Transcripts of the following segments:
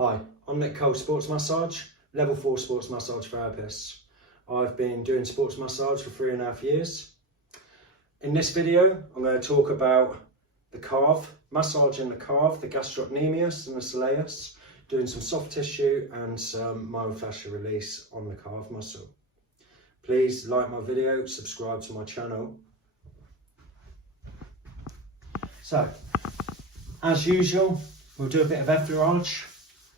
Hi, I'm Nick Cole, Sports Massage, Level 4 Sports Massage Therapist. I've been doing sports massage for 3.5 years. In this video, I'm going to talk about the calve, massaging the calve, the gastrocnemius and the soleus, doing some soft tissue and some myofascial release on the calve muscle. Please like my video, subscribe to my channel. So, as usual, we'll do a bit of effleurage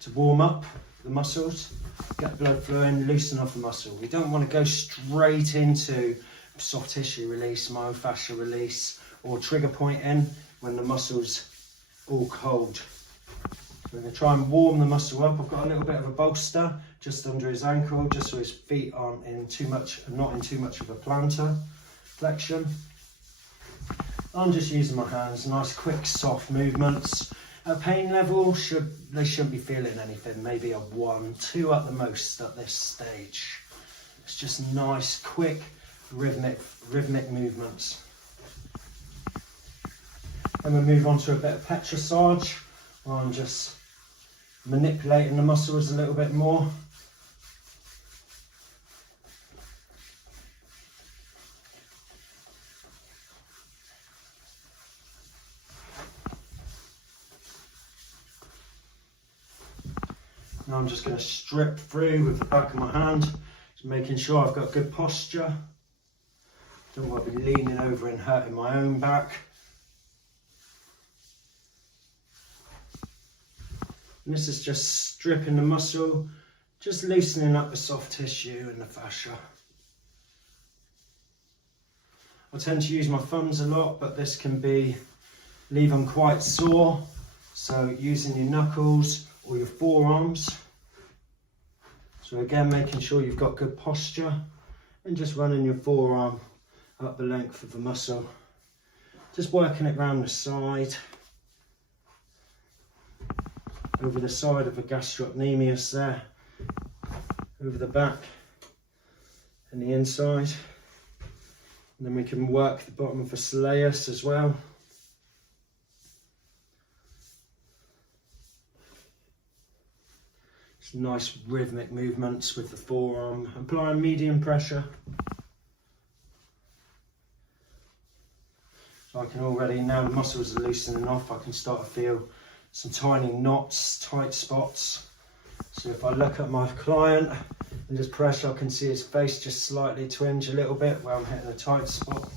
to warm up the muscles, get blood flowing, loosen off the muscle. We don't want to go straight into soft tissue release, myofascial release, or trigger pointing when the muscle's all cold. We're going to try and warm the muscle up. I've got a little bit of a bolster just under his ankle, just so his feet aren't in too much, not in too much of a plantar flexion. I'm just using my hands, nice quick soft movements. At pain level, they shouldn't be feeling anything, maybe a 1, 2 at the most at this stage. It's just nice, quick, rhythmic movements. Then we move on to a bit of petrissage, where I'm just manipulating the muscles a little bit more. Now I'm just going to strip through with the back of my hand, just making sure I've got good posture. Don't want to be leaning over and hurting my own back. And this is just stripping the muscle, just loosening up the soft tissue and the fascia. I tend to use my thumbs a lot, but this can leave them quite sore. So using your knuckles or your forearms. So again, making sure you've got good posture and just running your forearm up the length of the muscle. Just working it round the side, over the side of the gastrocnemius there, over the back and the inside. And then we can work the bottom of the soleus as well. Nice rhythmic movements with the forearm, applying medium pressure. So I can already, now the muscles are loosening off, I can start to feel some tiny knots, tight spots. So if I look at my client and just pressure, I can see his face just slightly twinge a little bit where I'm hitting a tight spot.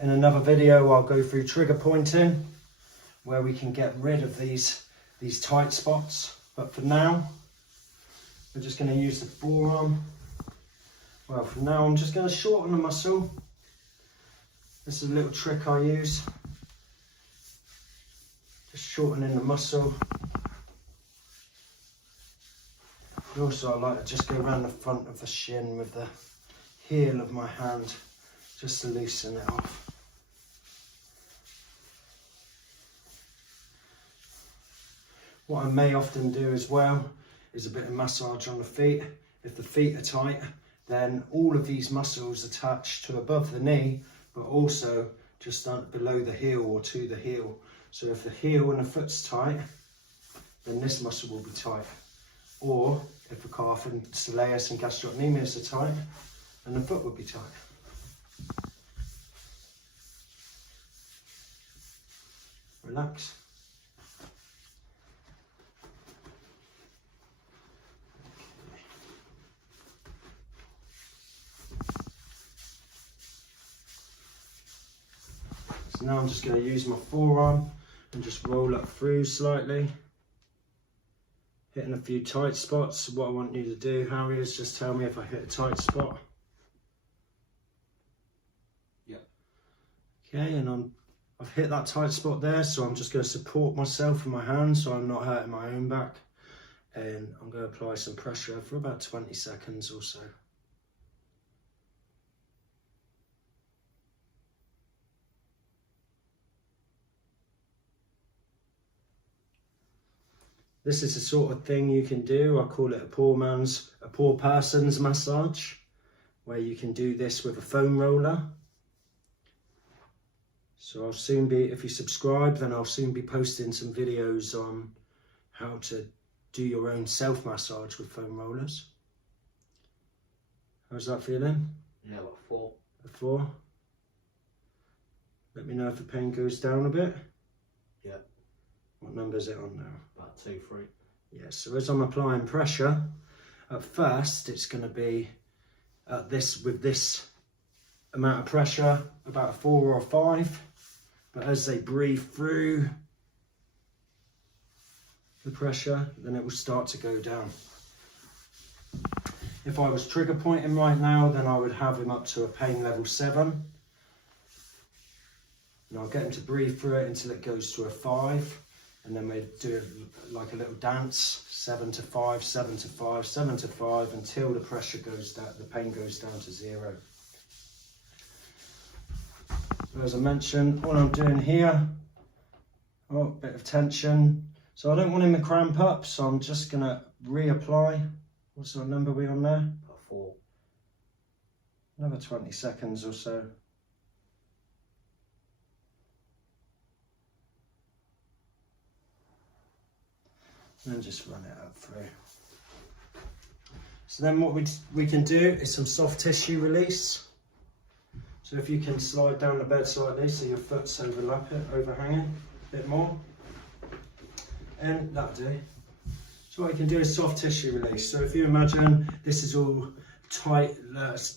In another video, I'll go through trigger pointing, where we can get rid of these tight spots, but for now we're just going to use the forearm. Well, for now I'm just going to shorten the muscle. This is a little trick I use, just shortening the muscle. And also I like to just go around the front of the shin with the heel of my hand just to loosen it off. What I may often do as well is a bit of massage on the feet. If the feet are tight, then all of these muscles attach to above the knee, but also just below the heel or to the heel. So if the heel and the foot's tight, then this muscle will be tight. Or if the calf and soleus and gastrocnemius are tight, then the foot will be tight. Relax. So now I'm just going to use my forearm and just roll up through slightly, hitting a few tight spots. What I want you to do, Harry, is just tell me if I hit a tight spot. Yeah. Okay, and I've hit that tight spot there, so I'm just going to support myself with my hand so I'm not hurting my own back. And I'm going to apply some pressure for about 20 seconds or so. This is the sort of thing you can do. I call it a poor person's massage, where you can do this with a foam roller. So I'll soon be, if you subscribe, then I'll soon be posting some videos on how to do your own self-massage with foam rollers. How's that feeling? Yeah, about 4. A 4? Let me know if the pain goes down a bit. Yeah. What number is it on now? About 2, 3. Yeah, so as I'm applying pressure, at first it's going to be at this, with this amount of pressure, about a 4 or a 5. But as they breathe through the pressure, then it will start to go down. If I was trigger pointing right now, then I would have him up to a pain level 7. And I'll get him to breathe through it until it goes to a 5. And then we do it like a little dance, 7 to 5, 7 to 5, 7 to 5, until the pressure goes down, the pain goes down to 0. So as I mentioned, all I'm doing here, oh, bit of tension. So I don't want him to cramp up, so I'm just gonna reapply. What's the number we on there? About 4. Another 20 seconds or so. And then just run it up through. So then what we can do is some soft tissue release. So if you can slide down the bed slightly so your foot's overhanging a bit more. And that'll do. So what you can do is soft tissue release. So if you imagine this is all tight,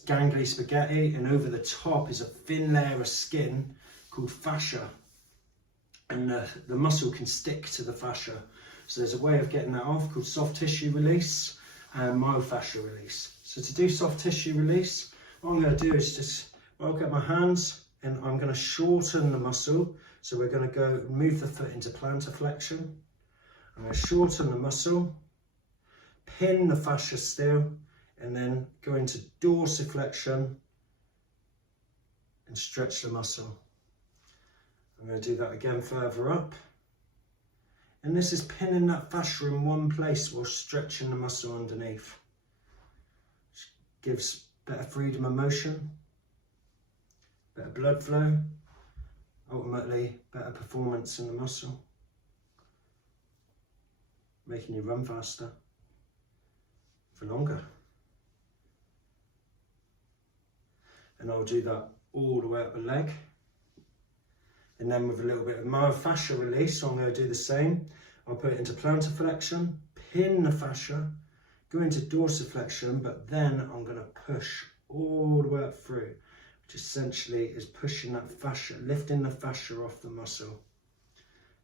gangly spaghetti, and over the top is a thin layer of skin called fascia. And the muscle can stick to the fascia. So there's a way of getting that off called soft tissue release and myofascial release. So to do soft tissue release, what I'm going to do is just, I'll get my hands and I'm going to shorten the muscle. So we're going to go move the foot into plantar flexion. I'm going to shorten the muscle, pin the fascia still, and then go into dorsiflexion and stretch the muscle. I'm going to do that again further up. And this is pinning that fascia in one place while stretching the muscle underneath. Which gives better freedom of motion, better blood flow, ultimately better performance in the muscle, making you run faster for longer. And I'll do that all the way up the leg. And then with a little bit of myofascial release, so I'm going to do the same. I'll put it into plantar flexion, pin the fascia, go into dorsiflexion, but then I'm going to push all the way up through, which essentially is pushing that fascia, lifting the fascia off the muscle.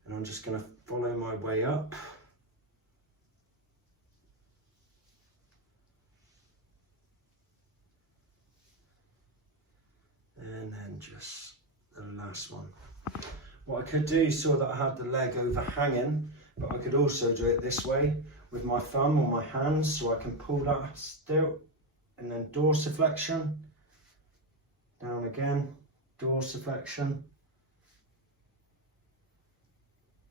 And I'm just going to follow my way up. And then just the last one. What I could do, you saw that I had the leg overhanging, but I could also do it this way with my thumb or my hands, so I can pull that still, and then dorsiflexion, down again, dorsiflexion,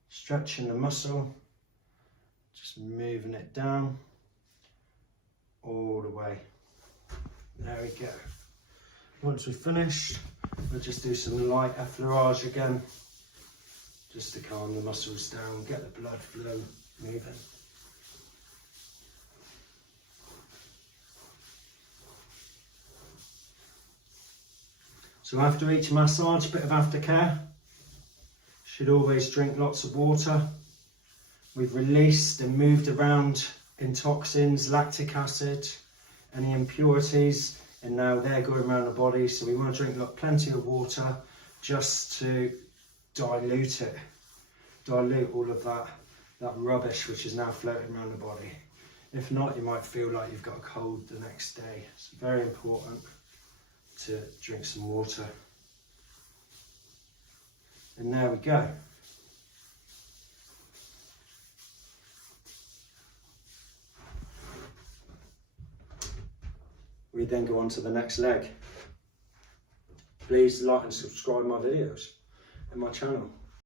stretching the muscle, just moving it down all the way. There we go. Once we've finished, we'll just do some light effleurage again, just to calm the muscles down, get the blood flow moving. So after each massage, a bit of aftercare. Should always drink lots of water. We've released and moved around in toxins, lactic acid, any impurities, and now they're going around the body. So we want to drink plenty of water just to dilute all of that rubbish which is now floating around the body. If not, you might feel like you've got a cold the next day. It's very important to drink some water. And there we go. We then go on to the next leg. Please like and subscribe my videos and my channel.